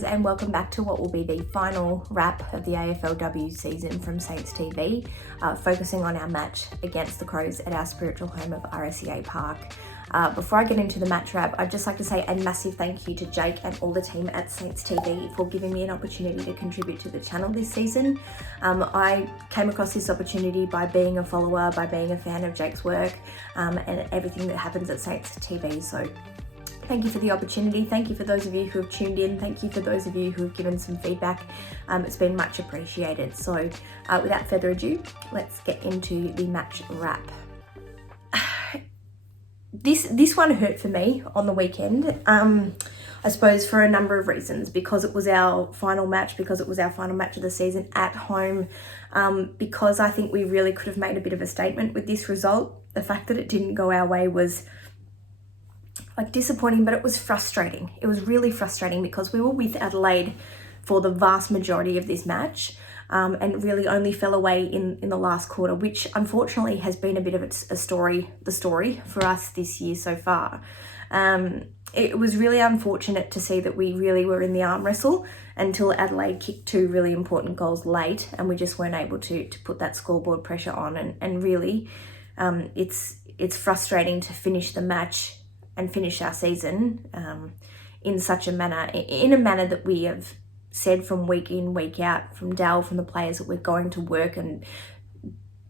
fans, and welcome back to what will be the final wrap of the AFLW season from Saints TV, focusing on our match against the Crows at our spiritual home of RSEA Park. Before I get into the match wrap, I'd just like to say a massive thank you to Jake and all the team at Saints TV for giving me an opportunity to contribute to the channel this season. I came across this opportunity by being a follower, by being a fan of Jake's work, and everything that happens at Saints TV. So thank you for the opportunity. Thank you for those of you who have tuned in. Thank you for those of you who have given some feedback. It's been much appreciated. So without further ado, let's get into the match wrap. This one hurt for me on the weekend, I suppose for a number of reasons, because it was our final match, because it was our final match of the season at home, because I think we really could have made a bit of a statement with this result. The fact that it didn't go our way was disappointing, but it was frustrating. It was really frustrating because we were with Adelaide for the vast majority of this match, and really only fell away in the last quarter, which unfortunately has been a bit of the story for us this year so far. It was really unfortunate to see that we really were in the arm wrestle until Adelaide kicked two really important goals late, and we just weren't able to put that scoreboard pressure on. And really, it's frustrating to finish the match and finish our season in such a manner, in a manner that we have said from week in, week out, from Dal, from the players, that we're going to work and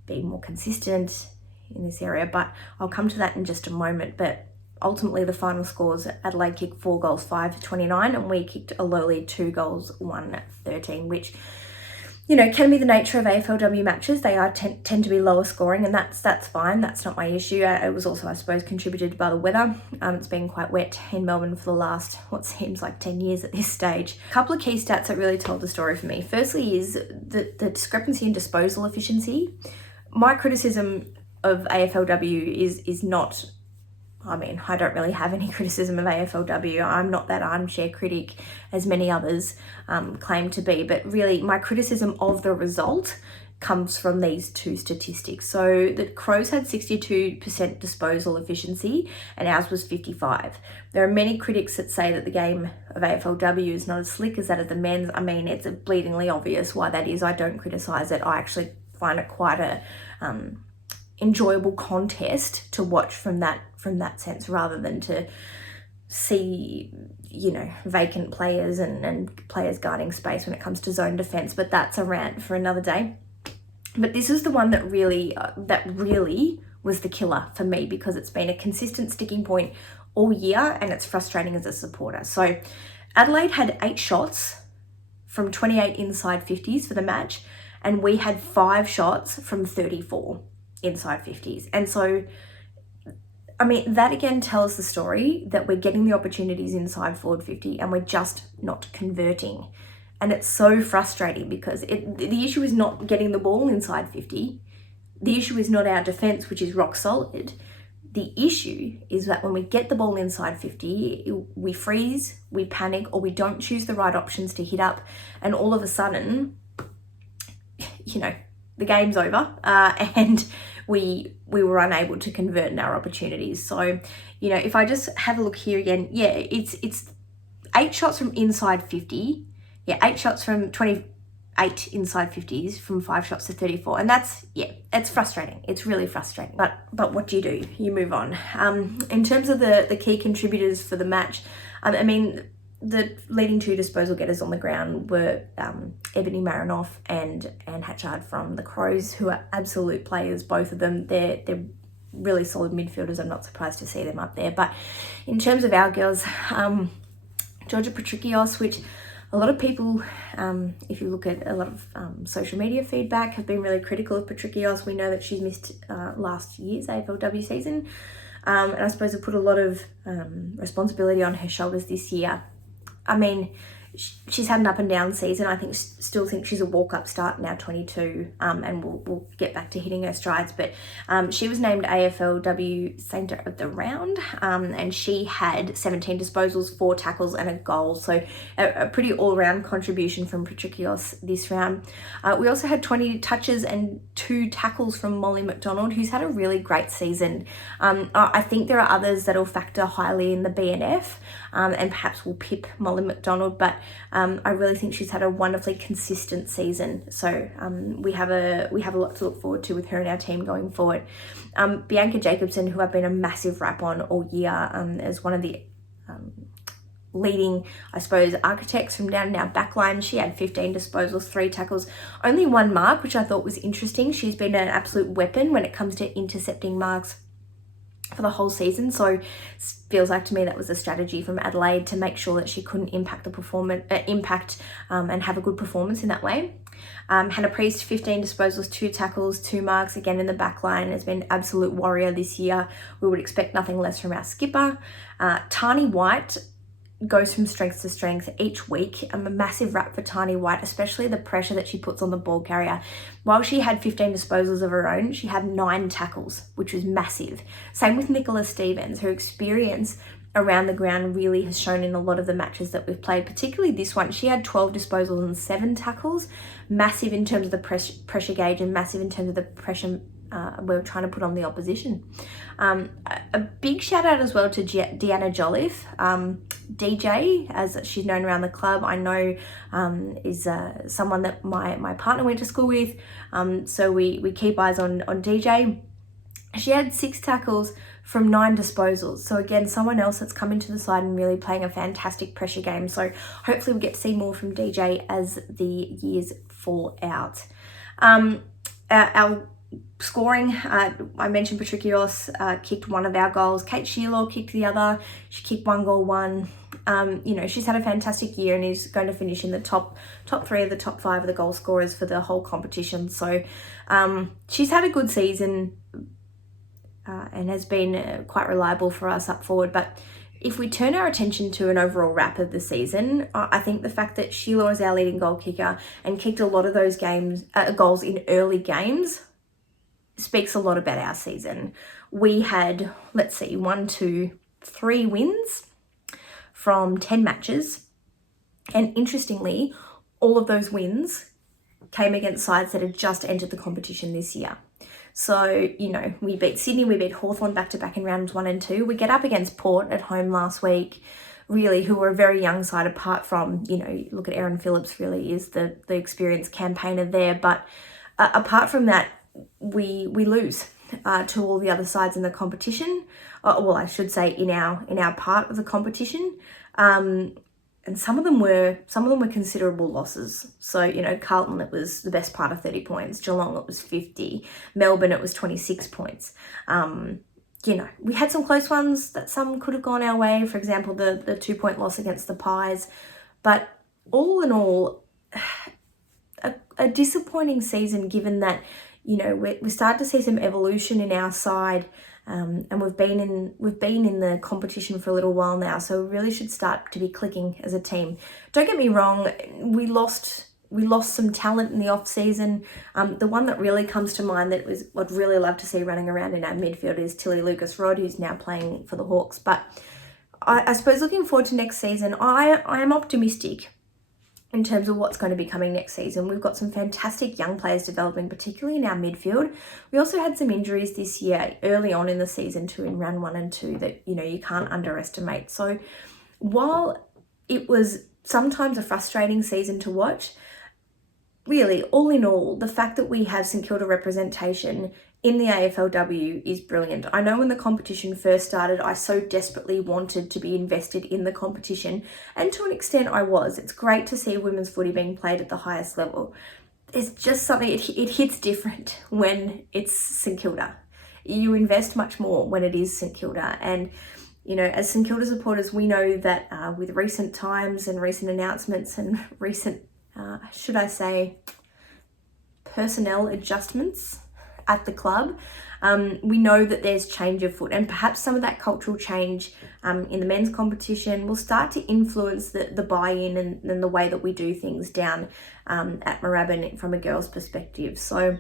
be more consistent in this area. But I'll come to that in just a moment. But ultimately the final scores, Adelaide kicked 4 goals, 5-29, and we kicked a lowly 2 goals, 1-13, which, you know, can be the nature of AFLW matches. They tend to be lower scoring, and that's fine. That's not my issue. It was also, I suppose, contributed by the weather. It's been quite wet in Melbourne for the last, what seems like 10 years at this stage. A couple of key stats that really told the story for me. Firstly is the discrepancy in disposal efficiency. My criticism of AFLW is not, I mean, I don't really have any criticism of AFLW. I'm not that armchair critic as many others claim to be, but really my criticism of the result comes from these two statistics. So the Crows had 62% disposal efficiency and ours was 55%. There are many critics that say that the game of AFLW is not as slick as that of the men's. I mean, it's bleedingly obvious why that is. I don't criticise it. I actually find it quite a enjoyable contest to watch from that sense, rather than to see, you know, vacant players and players guarding space when it comes to zone defense. But that's a rant for another day. But this is the one that really was the killer for me, because it's been a consistent sticking point all year and it's frustrating as a supporter. So Adelaide had 8 shots from 28 inside 50s for the match, and we had 5 shots from 34 inside 50s. And so, I mean, that again tells the story that we're getting the opportunities inside forward 50 and we're just not converting. And it's so frustrating because the issue is not getting the ball inside 50. The issue is not our defense, which is rock solid. The issue is that when we get the ball inside 50, we freeze, we panic, or we don't choose the right options to hit up. And all of a sudden, you know, the game's over, and we were unable to convert in our opportunities. So, you know, if I just have a look here again, yeah, it's 8 shots from inside 50. Yeah, 8 shots from 28 inside 50s, from 5 shots to 34. And that's, yeah, it's frustrating. It's really frustrating. But what do? You move on. In terms of the key contributors for the match, I mean, the leading 2 disposal getters on the ground were Ebony Marinoff and Anne Hatchard from the Crows, who are absolute players, both of them. They're really solid midfielders. I'm not surprised to see them up there. But in terms of our girls, Georgia Patrikios, which a lot of people, if you look at a lot of social media feedback, have been really critical of Patrikios. We know that she's missed last year's AFLW season, and I suppose it put a lot of responsibility on her shoulders this year. I mean, she's had an up and down season. I still think she's a walk-up start now, 22, and we'll get back to hitting her strides. But she was named AFLW Centre of the Round, and she had 17 disposals, 4 tackles and a goal. So a pretty all-round contribution from Patrikios this round. We also had 20 touches and 2 tackles from Molly McDonald, who's had a really great season. I think there are others that will factor highly in the BNF, and perhaps will pip Molly McDonald, but I really think she's had a wonderfully consistent season. So we have a lot to look forward to with her and our team going forward. Bianca Jacobson, who I've been a massive rap on all year, as one of the leading, I suppose, architects from down in our backline. She had 15 disposals, 3 tackles, only 1 mark, which I thought was interesting. She's been an absolute weapon when it comes to intercepting marks for the whole season. So it feels like to me that was a strategy from Adelaide to make sure that she couldn't impact the performance, and have a good performance in that way. Hannah Priest, 15 disposals, 2 tackles, 2 marks, again in the back line, has been an absolute warrior this year. We would expect nothing less from our skipper. Tani White goes from strength to strength each week. I'm a massive rap for Tani White, especially the pressure that she puts on the ball carrier. While she had 15 disposals of her own, she had 9 tackles, which was massive. Same with Nicola Stevens. Her experience around the ground really has shown in a lot of the matches that we've played, particularly this one. She had 12 disposals and 7 tackles. Massive in terms of the pressure gauge, and massive in terms of the pressure we're trying to put on the opposition. A big shout out as well to Deanna Jolliffe. DJ, as she's known around the club, I know is someone that my partner went to school with, so we keep eyes on DJ. She had 6 tackles from 9 disposals. So again, someone else that's come into the side and really playing a fantastic pressure game. So hopefully we get to see more from DJ as the years fall out. Our scoring, I mentioned Patricios kicked one of our goals. Kate Sheila kicked the other. She kicked 1 goal, 1. She's had a fantastic year and is going to finish in the top 3 of the top 5 of the goal scorers for the whole competition. So she's had a good season and has been quite reliable for us up forward. But if we turn our attention to an overall wrap of the season, I think the fact that Sheila is our leading goal kicker and kicked a lot of those goals in early games speaks a lot about our season. We had, 3 wins from 10 matches. And interestingly, all of those wins came against sides that had just entered the competition this year. So, we beat Sydney, we beat Hawthorn back-to-back in rounds 1 and 2. We get up against Port at home last week, really, who were a very young side apart from, look at Erin Phillips, really is the experienced campaigner there. But apart from that, we lose to all the other sides in the competition. I should say in our part of the competition. And some of them were considerable losses. So, Carlton, it was the best part of 30 points. Geelong, it was 50. Melbourne, it was 26 points. We had some close ones that some could have gone our way. For example, the 2-point loss against the Pies. But all in all, a disappointing season, given that, we started to see some evolution in our side. And we've been in the competition for a little while now, so we really should start to be clicking as a team. Don't get me wrong, we lost some talent in the off season. The one that really comes to mind that was I'd really love to see running around in our midfield is Tilly Lucas-Rod, who's now playing for the Hawks. But I suppose looking forward to next season, I am optimistic in terms of what's going to be coming next season. We've got some fantastic young players developing, particularly in our midfield. We also had some injuries this year early on in the season too, in round 1 and 2 that, you can't underestimate. So while it was sometimes a frustrating season to watch, really, all in all, the fact that we have St Kilda representation in the AFLW is brilliant. I know when the competition first started, I so desperately wanted to be invested in the competition, and to an extent I was. It's great to see women's footy being played at the highest level. It's just something, it hits different when it's St Kilda. You invest much more when it is St Kilda, and as St Kilda supporters, we know that with recent times and recent announcements and recent, personnel adjustments at the club, we know that there's change afoot, and perhaps some of that cultural change in the men's competition will start to influence the buy-in and the way that we do things down at Moorabbin from a girl's perspective. So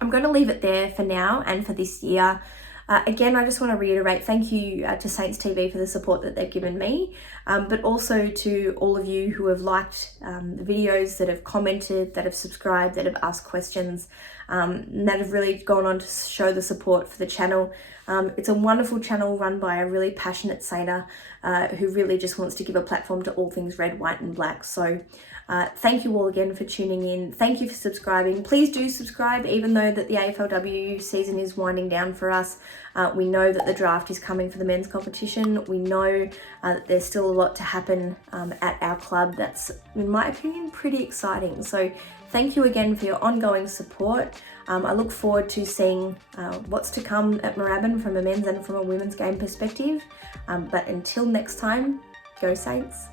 I'm going to leave it there for now and for this year. Again, I just want to reiterate thank you to Saints TV for the support that they've given me, but also to all of you who have liked the videos, that have commented, that have subscribed, that have asked questions, and that have really gone on to show the support for the channel. It's a wonderful channel run by a really passionate Sainter who really just wants to give a platform to all things red, white and black. So thank you all again for tuning in. Thank you for subscribing. Please do subscribe, even though that the AFLW season is winding down for us. We know that the draft is coming for the men's competition. We know that there's still a lot to happen at our club that's, in my opinion, pretty exciting. So thank you again for your ongoing support. I look forward to seeing what's to come at Moorabbin from a men's and from a women's game perspective. But until next time, go Saints.